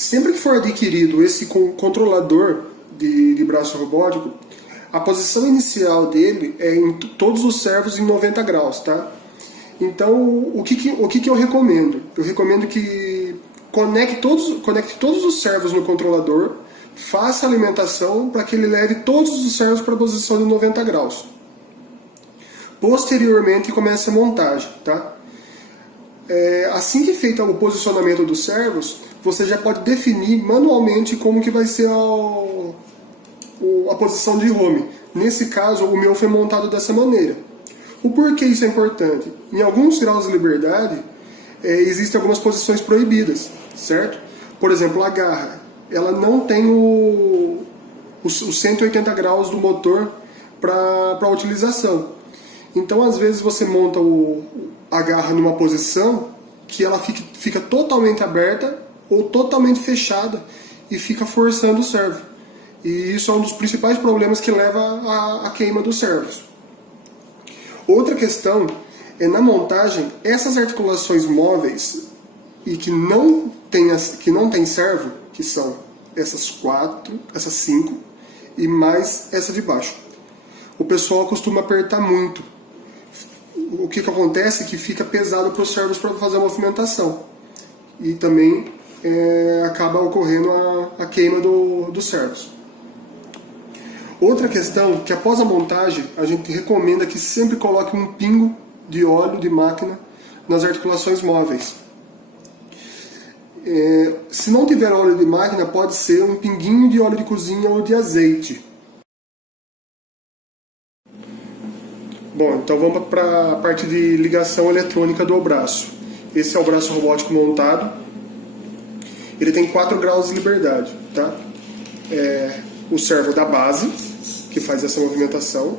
Sempre que for adquirido esse controlador de braço robótico, a posição inicial dele é em todos os servos em 90 graus, tá? Então, o que eu recomendo? Eu recomendo que conecte todos os servos no controlador, faça a alimentação para que ele leve todos os servos para a posição de 90 graus. Posteriormente, comece a montagem, tá? Assim que feito o posicionamento dos servos, você já pode definir manualmente como que vai ser a posição de home. Nesse caso, o meu foi montado dessa maneira. O porquê isso é importante? Em alguns graus de liberdade, existem algumas posições proibidas, certo? Por exemplo, a garra, ela não tem os 180 graus do motor para utilização. Então, às vezes, você monta a garra numa posição que ela fica totalmente aberta ou totalmente fechada e fica forçando o servo. E isso é um dos principais problemas que leva à queima dos servos. Outra questão é, na montagem, essas articulações móveis e que não tem servo, que são essas 5 e mais essa de baixo. O pessoal costuma apertar muito. O que acontece é que fica pesado para os servos para fazer a movimentação. E também acaba ocorrendo a queima dos servos. Outra questão, que após a montagem, a gente recomenda que sempre coloque um pingo de óleo de máquina nas articulações móveis. Se não tiver óleo de máquina, pode ser um pinguinho de óleo de cozinha ou de azeite. Bom, então vamos para a parte de ligação eletrônica do braço. Esse é o braço robótico montado. Ele tem 4 graus de liberdade, tá? O servo da base, que faz essa movimentação,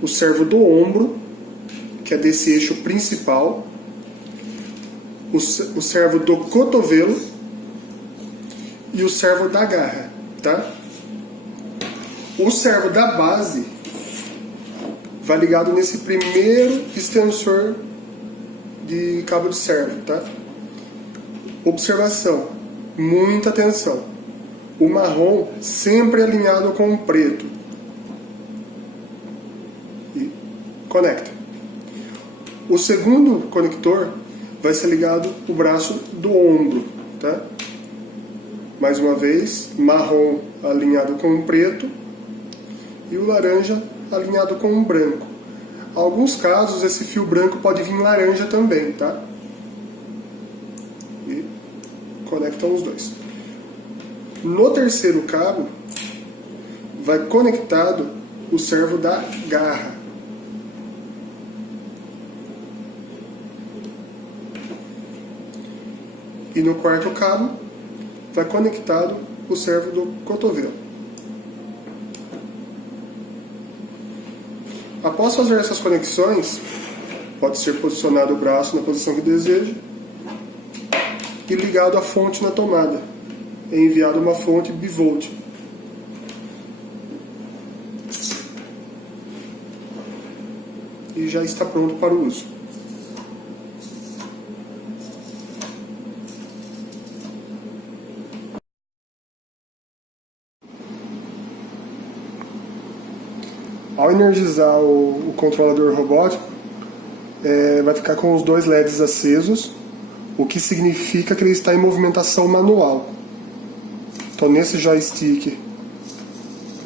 o servo do ombro, que é desse eixo principal, o servo do cotovelo e o servo da garra, tá? O servo da base vai ligado nesse primeiro extensor de cabo de servo, tá? Observação, muita atenção. O marrom sempre alinhado com o preto. E conecta. O segundo conector vai ser ligado o braço do ombro, tá? Mais uma vez, marrom alinhado com o preto e o laranja alinhado com o branco. Em alguns casos, esse fio branco pode vir laranja também, tá? E conectam os dois. No terceiro cabo, vai conectado o servo da garra. E no quarto cabo, vai conectado o servo do cotovelo. Após fazer essas conexões, pode ser posicionado o braço na posição que deseja e ligado à fonte na tomada. É enviado uma fonte bivolt. E já está pronto para o uso. Ao energizar o controlador robótico, vai ficar com os 2 LEDs acesos, o que significa que ele está em movimentação manual. Então, nesse joystick,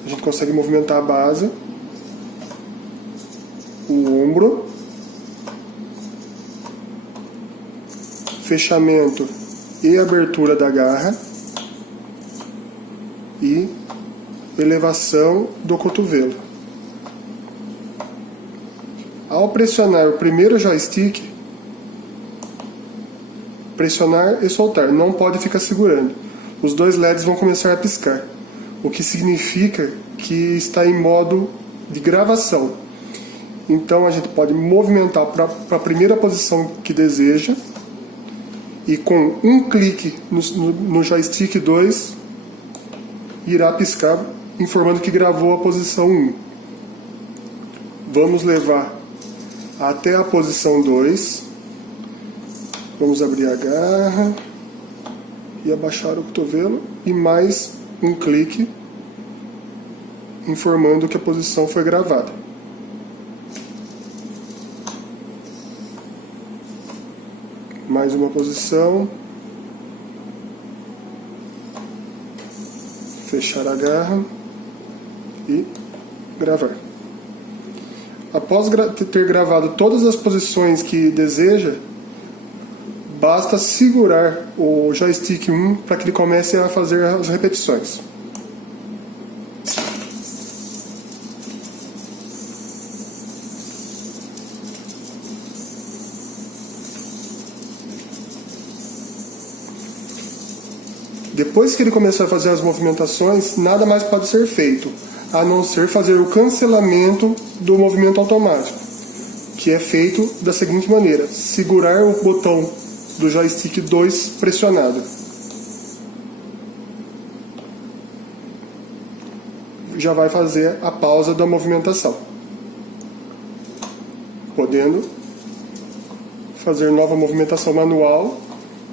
a gente consegue movimentar a base, o ombro, fechamento e abertura da garra e elevação do cotovelo. Ao pressionar o primeiro joystick, pressionar e soltar, não pode ficar segurando. Os 2 LEDs vão começar a piscar, o que significa que está em modo de gravação. Então a gente pode movimentar para a primeira posição que deseja e com um clique no joystick 2 irá piscar informando que gravou a posição 1. Vamos levar até a posição 2. Vamos abrir a garra e abaixar o cotovelo e mais um clique informando que a posição foi gravada. Mais uma posição. Fechar a garra e gravar. Após ter gravado todas as posições que deseja, basta segurar o joystick 1 para que ele comece a fazer as repetições. Depois que ele começar a fazer as movimentações, nada mais pode ser feito, a não ser fazer o cancelamento do movimento automático, que é feito da seguinte maneira: segurar o botão do joystick 2 pressionado. Já vai fazer a pausa da movimentação, podendo fazer nova movimentação manual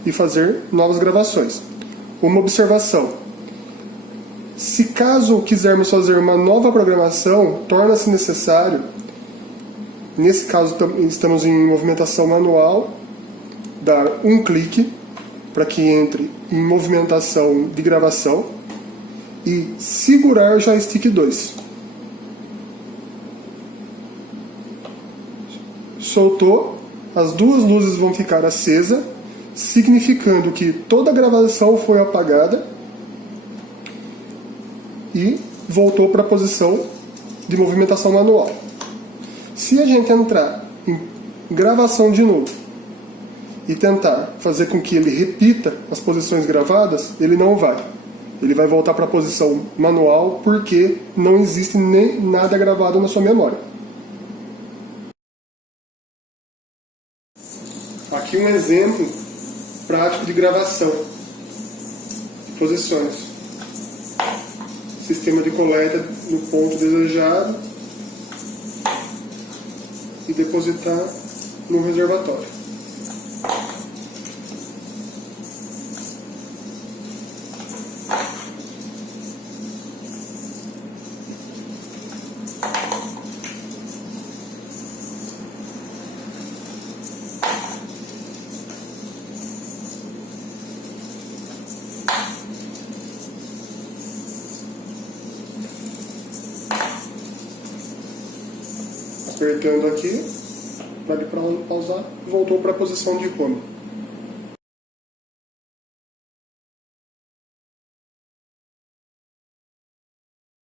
e fazer novas gravações. Uma observação: se caso quisermos fazer uma nova programação, torna-se necessário, nesse caso estamos em movimentação manual, dar um clique para que entre em movimentação de gravação e segurar o joystick 2. Soltou, as duas luzes vão ficar acesas, significando que toda a gravação foi apagada e voltou para a posição de movimentação manual. Se a gente entrar em gravação de novo e tentar fazer com que ele repita as posições gravadas, ele não vai. Ele vai voltar para a posição manual porque não existe nem nada gravado na sua memória. Aqui um exemplo prático de gravação de posições. Sistema de coleta no ponto desejado e depositar no reservatório. Apertando aqui, para ele pausar, voltou para a posição de home.